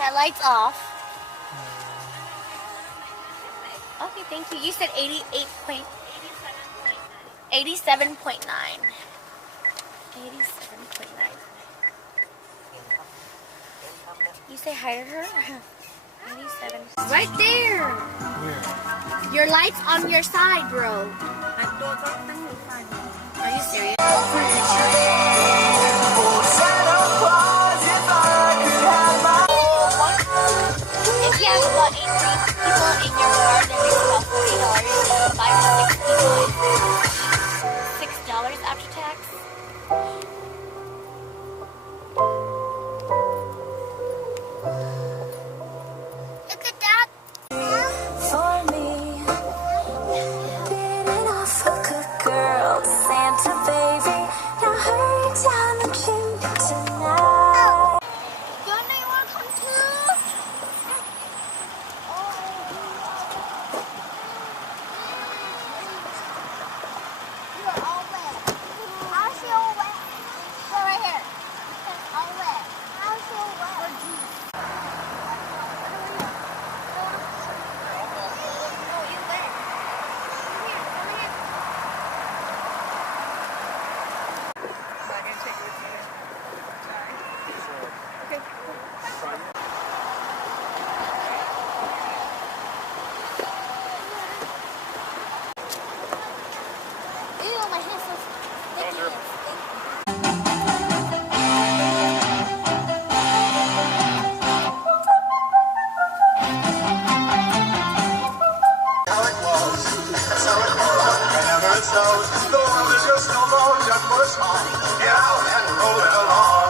Headlights off. Okay, thank you. You said 87.9. 87.9. You say hi to her? 87. Right there. Where? Your light's on your side, bro. Are you serious? If you have about 8 people in your car, then it's about $40. 5 to 6 people is $6 after tax. Look at that. For me, being off a good girl, Santa baby. Now hurry down the chimney tonight. Don't you want to come too? You're all wet. How's she all wet? Go right here. All wet. How's she all wet? Ew, my hand's so sticky. How it was, so it was, whenever it snows, the world is just no more, just push on, get out and roll it along.